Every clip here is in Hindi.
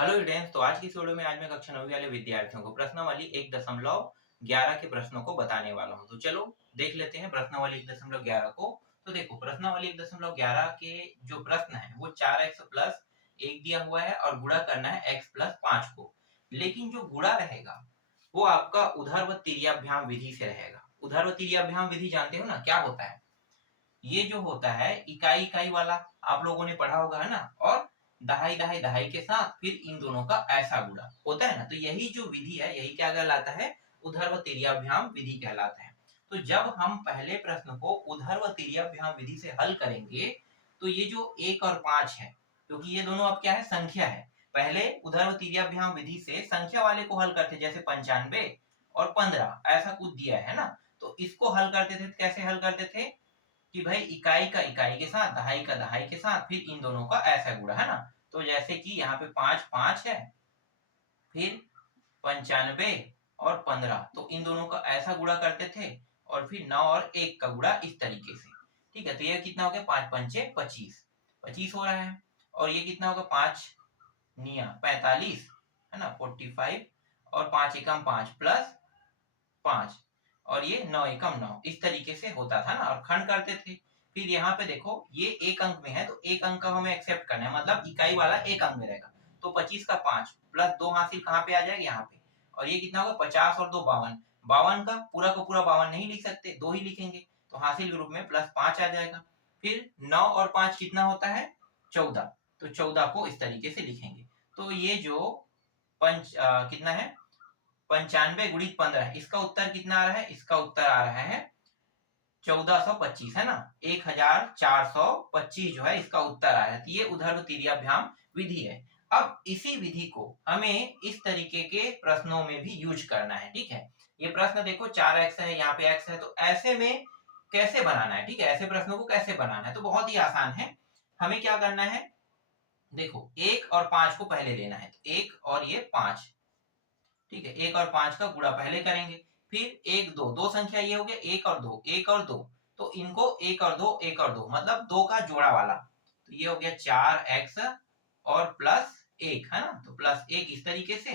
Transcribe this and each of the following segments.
हेलो स्टूडेंट्स, तो आज की इस वीडियो में आज मैं कक्षा 9वीं वाले विद्यार्थियों को प्रश्नावली 1.11 के प्रश्नों को बताने वाला हूं। तो चलो देख लेते हैं प्रश्नावली 1.11 को। तो देखो, प्रश्नावली 1.11 के जो प्रश्न है वो 4x प्लस 1 दिया हुआ है और गुणा करना है x प्लस 5 को। लेकिन जो गुणा रहेगा वो आपका उधर्व तिर्याभ्याम विधि से रहेगा। उधर्व तिर्याभ्याम विधि जानते हो ना क्या होता है? ये जो होता है इकाई इकाई वाला आप लोगों ने पढ़ा होगा, है ना। और दहाई दहाई दहाई के साथ फिर इन दोनों का ऐसा गुणा होता है ना। तो यही जो विधि है यही क्या कहलाता है? उधर्व तिर्याभ्याम विधि कहलाता है। तो जब हम पहले प्रश्न को उधर्व तिर्याभ्याम विधि से हल करेंगे तो ये जो 1 और 5 है, क्योंकि ये दोनों अब क्या है? संख्या है। पहले उधर्व तिर्याभ्याम विधि से संख्या वाले को हल करते, जैसे 95 और 15 ऐसा कुछ दिया है ना। तो इसको हल करते थे, कैसे हल करते थे कि भाई इकाई का इकाई के साथ, दहाई का दहाई के साथ, फिर इन दोनों का ऐसा गुणा, है ना। तो जैसे कि यहाँ पे 5 5 है, फिर 95 और 15, तो इन दोनों का ऐसा गुणा करते थे और फिर 9 और 1 का गुणा इस तरीके से। ठीक है, तो ये कितना हो गया? 5 पंचे 25, 25 हो रहा है। और ये कितना होगा? 5 निया 45, है ना, 45, और 5 एकम 5 प्लस 5, और ये 9 एकम 9, इस तरीके से होता था ना, और खंड करते थे। फिर यहाँ पे देखो ये एक अंक में है तो एक अंक का हमें एक्सेप्ट करना है, मतलब इकाई वाला एक अंक में रहेगा। तो 25 का 5 प्लस 2 हासिल कहाँ पे आ जाएगा? यहाँ पे। और ये कितना होगा? 50 और 2 52, 52 का पूरा 52 नहीं लिख सकते, 2 ही लिखेंगे, तो हासिल के रूप में प्लस 5 आ जाएगा। फिर 9 और 5 कितना होता है? 14, तो 14 को इस तरीके से लिखेंगे। तो ये जो कितना है? 95 गुणित 15, इसका उत्तर कितना आ रहा है? इसका उत्तर आ रहा है 1425, है ना। 1425 जो है इसका उत्तर आया। तो ये उधर्व तिर्याभ्याम विधि है। अब इसी विधि को हमें इस तरीके के प्रश्नों में भी यूज करना है। ठीक है, ये प्रश्न देखो 4x है, यहाँ पे x है, तो ऐसे में कैसे बनाना है? ठीक है, ऐसे प्रश्नों को कैसे बनाना है? तो बहुत ही आसान है। हमें क्या करना है? देखो 1 और 5 को पहले लेना है, तो 1 और ये 5। ठीक है, 1 और 5 का गुणा पहले करेंगे। फिर 1 2, दो संख्या ये हो गया, 1 और 2, 1 और 2, तो इनको 1 और 2, 1 और 2, मतलब 2 का जोड़ा वाला, तो ये हो गया 4x और प्लस 1, है ना। तो प्लस 1 इस तरीके से,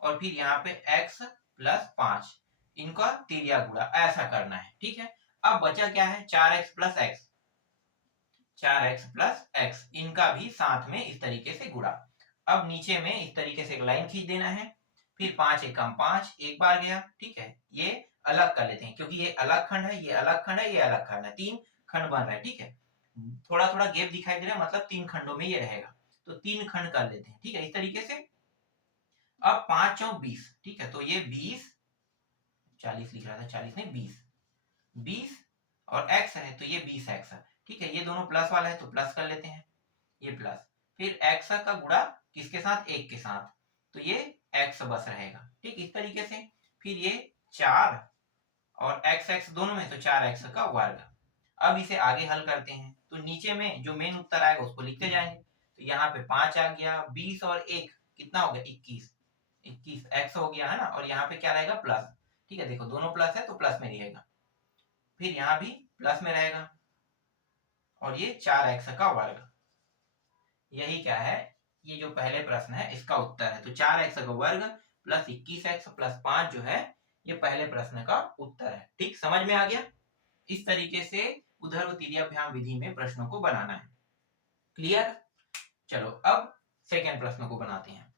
और फिर यहाँ पे x प्लस 5, इनका तिर्या गुणा ऐसा करना है। ठीक है, अब बचा क्या है? 4x plus x, 4x plus x, इनका भी साथ में इस तरीके से गुणा। अब नीचे में इस तरीके से एक लाइन खींच देना है। फिर 5 एकम 5 एक बार गया। ठीक है, ये अलग कर लेते हैं क्योंकि ये अलग खंड है, ये अलग खंड है, ये अलग खंड है, 3 खंड बन रहा है। ठीक है, थोड़ा थोड़ा गैप दिखाई दे रहा है, मतलब 3 खंडों में ये रहेगा, तो 3 खंड कर लेते हैं। ठीक है, इस तरीके से। अब 5 चौक 20, ठीक है, तो ये 20, 40 लिख रहा था, 40 नहीं 20, 20 और x है तो ये 20x है। ठीक है, ये दोनों प्लस वाला है तो प्लस कर लेते हैं, ये प्लस। फिर x का गुणा किसके साथ? 1 के साथ, तो ये x बस रहेगा। ठीक, इस तरीके से। फिर ये 4 और x दोनों में, तो 4x का वर्ग। अब इसे आगे हल करते हैं, तो नीचे में जो मेन उत्तर आएगा उसको लिखते जाएंगे। तो यहाँ पे 5 आ गया, 20 और 1 कितना हो गया? 21, 21 x हो गया, है ना। और यहाँ पे क्या रहेगा? प्लस। ठीक है, देखो दोनों प्लस है तो प्लस में रहेगा, फिर यहाँ भी प्लस में रहेगा, और ये 4x का वर्ग। यही क्या है? ये जो पहले प्रश्न है इसका उत्तर है। तो 4x का वर्ग प्लस 21x प्लस 5 जो है ये पहले प्रश्न का उत्तर है। ठीक, समझ में आ गया? इस तरीके से उधर्व तिर्याभ्याम विधि में प्रश्नों को बनाना है। क्लियर? चलो अब सेकेंड प्रश्न को बनाते हैं,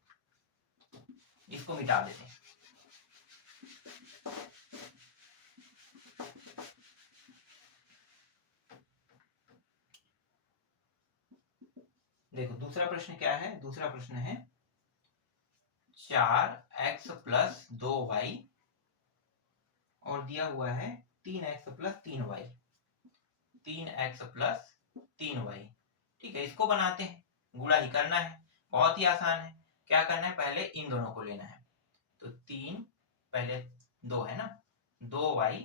इसको मिटा देते हैं। देखो दूसरा प्रश्न क्या है? दूसरा प्रश्न है 4x प्लस 2y और दिया हुआ है 3x plus 3y, 3x plus 3y। ठीक है, इसको बनाते हैं, गुणा ही करना है, बहुत ही आसान है। क्या करना है? पहले इन दोनों को लेना है, तो 3 पहले 2 है ना, 2y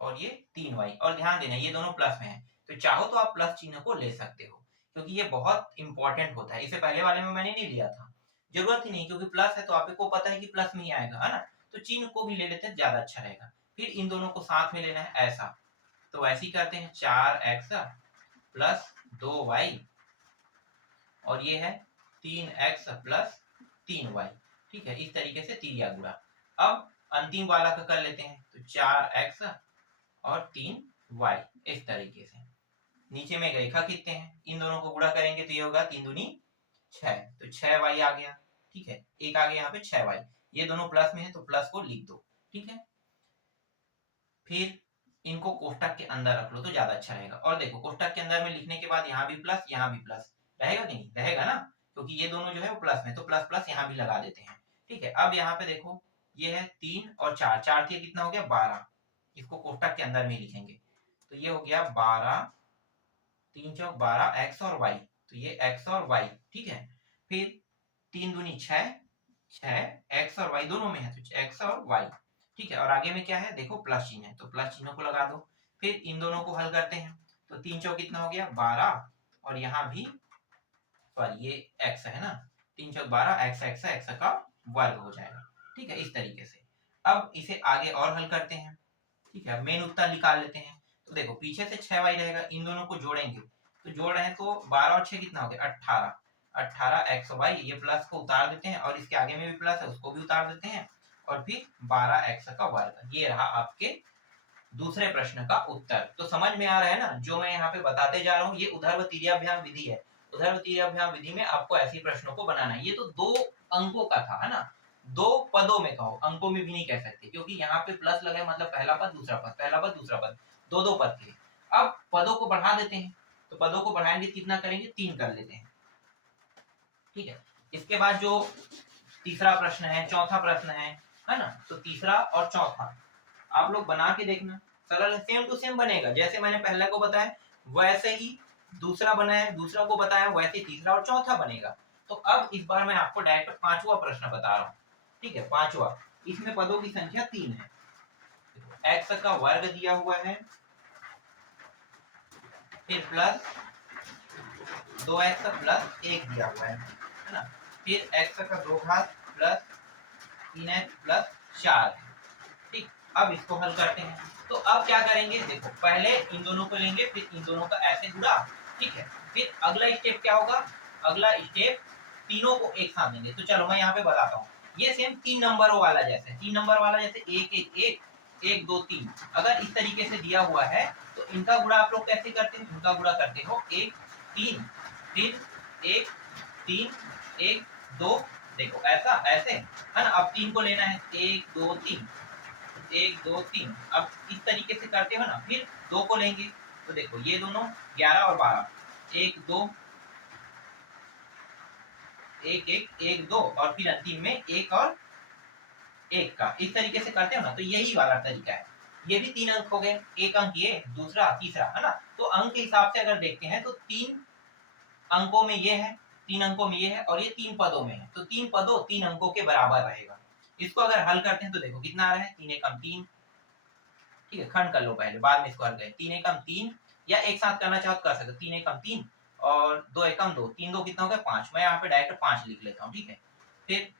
और ये 3y, और ध्यान देना ये दोनों प्लस में है, तो चाहो तो आप प्लस चिन्ह को ले सकते हो, क्योंकि ये बहुत इंपॉर्टेंट होता है। इसे पहले वाले में मैंने नहीं लिया था, जरूरत ही नहीं, क्योंकि प्लस है तो आपको पता है कि प्लस में ही आएगा, है ना। तो चिन्ह को भी ले लेते हैं, ज्यादा अच्छा रहेगा। फिर इन दोनों को साथ में लेना है ऐसा, तो ऐसे ही करते हैं, 4x प्लस 2y और ये है 3x प्लस 3y। ठीक है, इस तरीके से तिरिया गुणा। अब अंतिम वाला का कर लेते हैं, तो 4x और 3y इस तरीके से। नीचे में रेखा खींचते हैं, इन दोनों को गुणा करेंगे तो ये होगा 3 दूनी 6, तो 6y आ गया। ठीक है, एक आ गया यहाँ पे 6y, ये दोनों प्लस में है तो प्लस को लिख दो। ठीक है, फिर इनको कोष्टक के अंदर रख लो तो ज्यादा अच्छा रहेगा। और देखो कोष्टक के अंदर में लिखने के बाद यहाँ भी प्लस यहाँ भी प्लस रहेगा कि नहीं रहेगा ना, क्योंकि ये दोनों जो है वो प्लस में, तो प्लस प्लस यहाँ भी लगा देते हैं। ठीक है, अब यहाँ पे देखो ये है 3 और 4, 4 से कितना हो गया 12, इसको कोष्टक के अंदर में लिखेंगे तो ये हो गया 12, 3 चौक 12 x और y, तो ये x और y। ठीक है, फिर 3 दूनी 6, 6 x और y दोनों में है तो x और y। ठीक है, और आगे में क्या है देखो प्लस चिन्ह है तो प्लस चिन्ह को लगा दो। फिर इन दोनों को हल करते हैं तो 3 चौक कितना हो गया 12, और यहाँ भी सॉरी ये x है ना, 3 चौक 12 x का वर्ग हो जाएगा। ठीक है, इस तरीके से अब इसे आगे और हल करते हैं। ठीक है, मेन उत्तर निकाल लेते हैं। तो देखो पीछे से 6y रहेगा, इन दोनों को जोड़ेंगे तो जोड़ रहे हैं तो 12 और 6 कितना हो गया 18, 18 x y, ये प्लस को उतार देते हैं और इसके आगे में भी प्लस है उसको भी उतार देते हैं, और फिर 12 x का वर्ग। ये रहा आपके दूसरे प्रश्न का उत्तर। तो समझ में आ रहा है ना, जो मैं यहाँ पे बताते जा रहा हूँ ये उधर्व तिर्याभ्याम विधि है। उधर्व तिर्याभ्याम विधि में आपको ऐसे प्रश्नों को बनाना है। ये तो 2 अंकों का था, है ना, 2 पदों में कहो, अंकों में भी नहीं कह सकते क्योंकि यहाँ पे प्लस लगा है, मतलब पहला पद दूसरा पद, पहला पद दूसरा पद, 2 पद थे। अब पदों को बढ़ा देते हैं, तो पदों को बढ़ाएंगे कितना करेंगे 3 कर लेते हैं। ठीक है, इसके बाद जो तीसरा प्रश्न है, चौथा प्रश्न है ना, तो तीसरा और चौथा आप लोग बना के देखना, सरल सेम टू सेम बनेगा। जैसे मैंने पहले को बताया वैसे ही दूसरा बनाया, दूसरा को बताया वैसे तीसरा और चौथा बनेगा। तो अब इस बार मैं आपको डायरेक्ट पांचवा प्रश्न बता रहा हूँ। ठीक है, पांचवा, इसमें पदों की संख्या 3 है, x का वर्ग दिया हुआ है, फिर प्लस 2x प्लस 1 दिया हुआ है ना, फिर x का 2 घात प्लस 3x प्लस 4। ठीक, अब इसको हल करते हैं। तो अब क्या करेंगे देखो, पहले इन दोनों को लेंगे फिर इन दोनों का ऐसे गुणा। ठीक है, फिर अगला स्टेप क्या होगा, अगला स्टेप तीनों को एक साथ देंगे। तो चलो मैं यहाँ पे बताता हूँ, ये सेम 3 नंबरों वाला जैसे 3 नंबर वाला जैसे 1 1 1 1 2 3 अगर इस तरीके से दिया हुआ है तो इनका गुणा आप लोग कैसे करते हैं, इनका गुणा करते हो 1 3 फिर 1 3 1 2, देखो ऐसा ऐसे है ना। अब 3 को लेना है 1 2 3 1 2 3, अब इस तरीके से करते हो ना। फिर 2 को लेंगे तो देखो ये दोनों 11 और 12 1 2 1 1 1 2, और फिर अंतिम में 1 और 1 का इस तरीके से करते हो ना। तो यही वाला तरीका है, ये भी 3 अंक हो गए, एक अंक ये दूसरा तीसरा, है ना। तो अंक के हिसाब से अगर देखते हैं तो 3 अंकों में ये है, 3 अंकों में ये है, और ये 3 पदों में है, तो 3 पदों 3 अंकों के बराबर रहेगा। इसको अगर हल करते हैं तो देखो कितना आ रहा है 3 एकम 3। ठीक है, खंड कर लो पहले, बाद में इसको हल करें। 3 एकम 3, या एक साथ करना चाहो तो कर सकते हो, 3 एकम 3 और 2 एकम 2, 3 2 कितना हो गया 5, मैं यहाँ पे डायरेक्ट 5 लिख लेता हूँ। ठीक है, फिर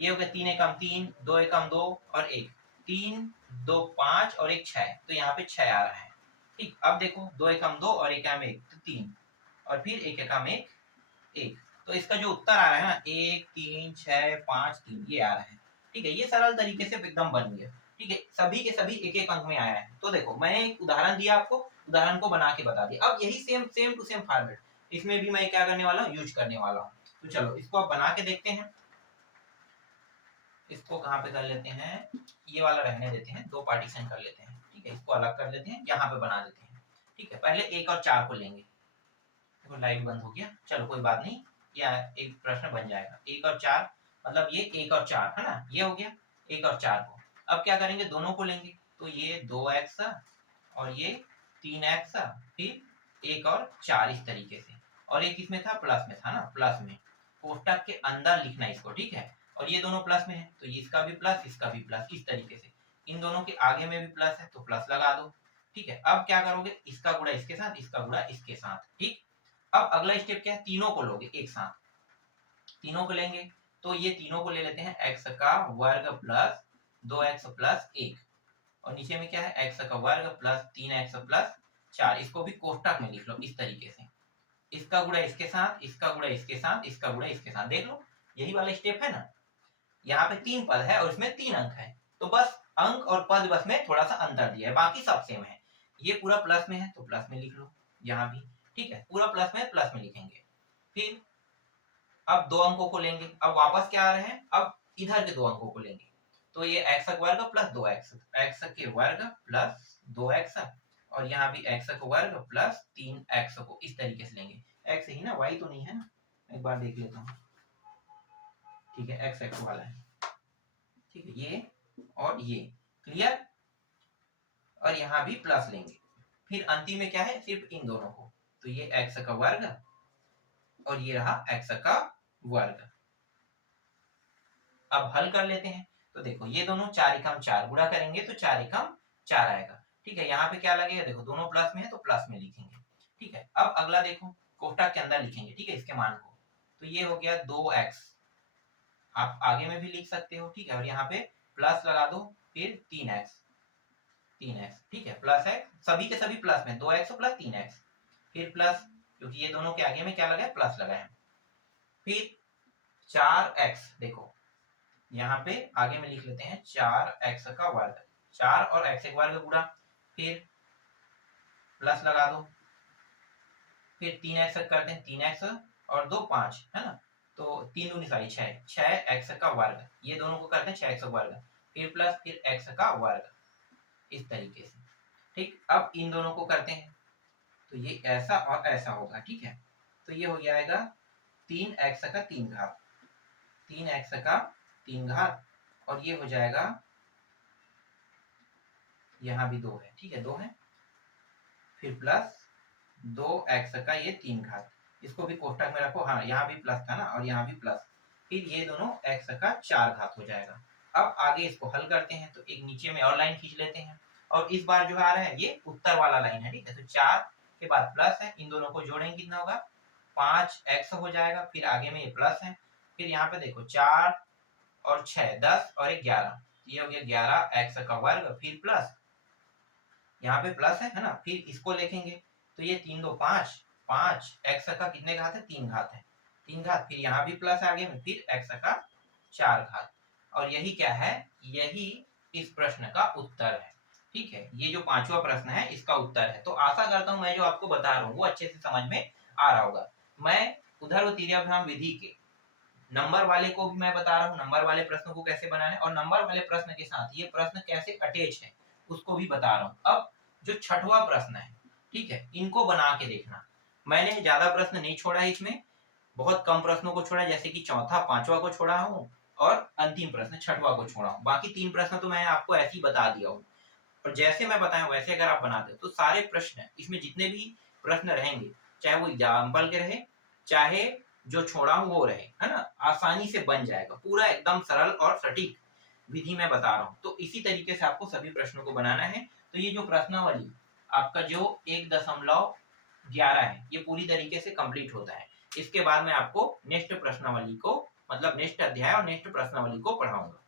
ये हो गया 3 एकम 3 2 एकम 2 और 1, 3 2 5 और 1 6, तो यहाँ पे 6 आ रहा है। ठीक, अब देखो 2 एकम 2 और 1 एकम 1 तो 3, और फिर 1 एकम 1 1, तो इसका जो उत्तर आ रहा है ना 1 3 6 5 3 ये आ रहा है। ठीक है, ये सरल तरीके से एकदम बन गया। ठीक है, सभी के सभी एक एक अंक में आया है। तो देखो मैंने एक उदाहरण दिया आपको, उदाहरण को बना के बता दिया। अब यही सेम टू सेम फॉर्मेट इसमें भी मैं क्या करने वाला हूँ, यूज करने वाला हूँ। तो चलो इसको आप बना के देखते हैं। इसको कहाँ पे कर लेते हैं, ये वाला रहने देते हैं, 2 पार्टीशन कर लेते हैं। ठीक है, इसको अलग कर लेते हैं, यहाँ पे बना देते हैं। ठीक है, पहले 1 और 4 को लेंगे। देखो लाइट बंद हो गया, चलो कोई बात नहीं, या एक प्रश्न बन जाएगा। 1 और 4 मतलब ये 1 और 4 है ना, ये हो गया 1 और 4 को। अब क्या करेंगे, दोनों को लेंगे तो ये 2x और ये 3x, फिर 1 और 4 इस तरीके से, और एक इसमें था प्लस में था ना, प्लस में कोष्टक के अंदर लिखना इसको। ठीक है, और ये दोनों प्लस में है तो इसका भी प्लस इसका भी प्लस, इस तरीके से। इन दोनों के आगे में भी प्लस है तो प्लस लगा दो। ठीक है, अब क्या करोगे, इसका गुणा इसके साथ, इसका गुणा इसके साथ। ठीक, अब अगला स्टेप क्या है, तीनों को लोगे एक साथ, तीनों को लेंगे तो ये तीनों को ले लेते हैं x का वर्ग प्लस 2x प्लस 1, और नीचे में क्या है x का वर्ग प्लस 3x प्लस 4, इसको भी कोष्टक में लिख लो इस तरीके से। इसका गुणा इसके साथ, इसका गुणा इसके साथ, इसका गुणा इसके साथ, देख लो यही वाला स्टेप है ना। यहाँ पे 3 पद है और इसमें 3 अंक है, तो बस अंक और पद बस में थोड़ा सा अंतर दिया है, बाकी सब सेम है। ये पूरा प्लस में है तो प्लस में लिख लो, यहाँ भी ठीक है, पूरा प्लस में प्लस में लिखेंगे। फिर अब 2 अंकों को लेंगे, अब वापस क्या आ रहे हैं, अब इधर के 2 अंकों को लेंगे, तो ये x वर्ग प्लस 2x, x के वर्ग प्लस 2x, और यहाँ भी x वर्ग प्लस 3x को इस तरीके से लेंगे। x ही ना, y तो नहीं है ना, एक बार देख लेता हूँ। ठीक है, x वाला है, ठीक है, ये और ये क्लियर। और यहाँ भी प्लस लेंगे, फिर अंतिम में क्या है, सिर्फ इन दोनों को, तो ये x का वर्ग और ये रहा x का वर्ग। अब हल कर लेते हैं, तो देखो ये दोनों 4 एकम 4 गुणा करेंगे तो 4 एकम 4 आएगा। ठीक है, यहाँ पे क्या लगेगा, देखो दोनों प्लस में है तो प्लस में लिखेंगे। ठीक है, अब अगला देखो कोष्ठक के अंदर लिखेंगे, ठीक है, इसके मान को, तो ये हो गया 2x, आप आगे में भी लिख सकते हो। ठीक है, और यहाँ पे प्लस लगा दो, फिर 3x, ठीक है, प्लस है, सभी के सभी प्लस में, 2x प्लस 3x, फिर प्लस, क्योंकि ये दोनों के आगे में क्या लगा है, प्लस लगा है, फिर 4x, देखो यहाँ पे आगे में लिख लेते हैं 4x का वर्ग, 4 और x एक वर्ग गुणा, फिर प्लस लगा दो, फिर 3x करते हैं, 3x और 2 5 है ना, तो 3 दूनी सारी 6x का वर्ग, ये दोनों को करते हैं 6x का वर्ग, फिर प्लस, फिर x का वर्ग, इस तरीके से। ठीक, अब इन दोनों को करते हैं, तो ये ऐसा और ऐसा होगा। ठीक है, तो ये हो जाएगा 3x का 3 घात, 3x का 3 घात, और ये हो जाएगा, यहाँ भी 2 है, ठीक है 2 है, फिर प्लस 2x का ये 3 घात, इसको भी कोष्ठक में रखो, हाँ यहाँ भी प्लस था ना और यहाँ भी प्लस, फिर ये दोनों x का 4 घात हो जाएगा। अब आगे इसको हल करते हैं, तो एक नीचे में और लाइन खींच लेते हैं, और इस बार जो आ रहा है ये उत्तर वाला लाइन है। ठीक है, तो 4 के बाद प्लस है, इन दोनों को जोड़ेंगे कितना होगा, 5x हो जाएगा, फिर आगे में ये प्लस है, फिर यहाँ पे देखो 4 और 6 10 और 1 11, ये हो गया 11x का वर्ग, फिर प्लस यहाँ पे प्लस है ना, फिर इसको लिखेंगे, तो ये 3 2 5, 5x का कितने घात है, 3 घात है, 3 घात, फिर यहाँ भी प्लस आगे में, फिर x का 4 घात, और यही क्या है, यही इस प्रश्न का उत्तर है। ठीक है, ये जो 5वां प्रश्न है इसका उत्तर है। तो आशा करता हूँ मैं जो आपको बता रहा हूँ वो अच्छे से समझ में आ रहा होगा। मैं उधर तिर्याभ्याम विधि के नंबर वाले को भी मैं बता रहा हूँ, नंबर वाले प्रश्नों को कैसे बनाना है, और नंबर वाले प्रश्न के साथ ये प्रश्न कैसे अटैच है उसको भी बता रहा हूँ। अब जो 6वां प्रश्न है, ठीक है, इनको बना के देखना। मैंने ज्यादा प्रश्न नहीं छोड़ा है इसमें, बहुत कम प्रश्नों को छोड़ा, जैसे कि चौथा 5वां को छोड़ा हूँ और अंतिम प्रश्न 6वां को छोड़ा हूँ। बाकी 3 प्रश्न तो मैं आपको ऐसे ही बता दिया हूँ, और जैसे मैं बताया वैसे अगर आप बनाते हो तो सारे प्रश्न, इसमें जितने भी प्रश्न रहेंगे, चाहे वो एग्जाम्पल के रहे, चाहे जो छोड़ा हूँ वो रहे, है ना, आसानी से बन जाएगा, पूरा एकदम सरल और सटीक विधि में बता रहा हूँ। तो इसी तरीके से आपको सभी प्रश्नों को बनाना है। तो ये जो प्रश्नावली आपका जो 1.11 है, ये पूरी तरीके से कंप्लीट होता है। इसके बाद मैं आपको नेक्स्ट प्रश्नावली को, मतलब नेक्स्ट अध्याय और नेक्स्ट प्रश्नावली को पढ़ाऊंगा।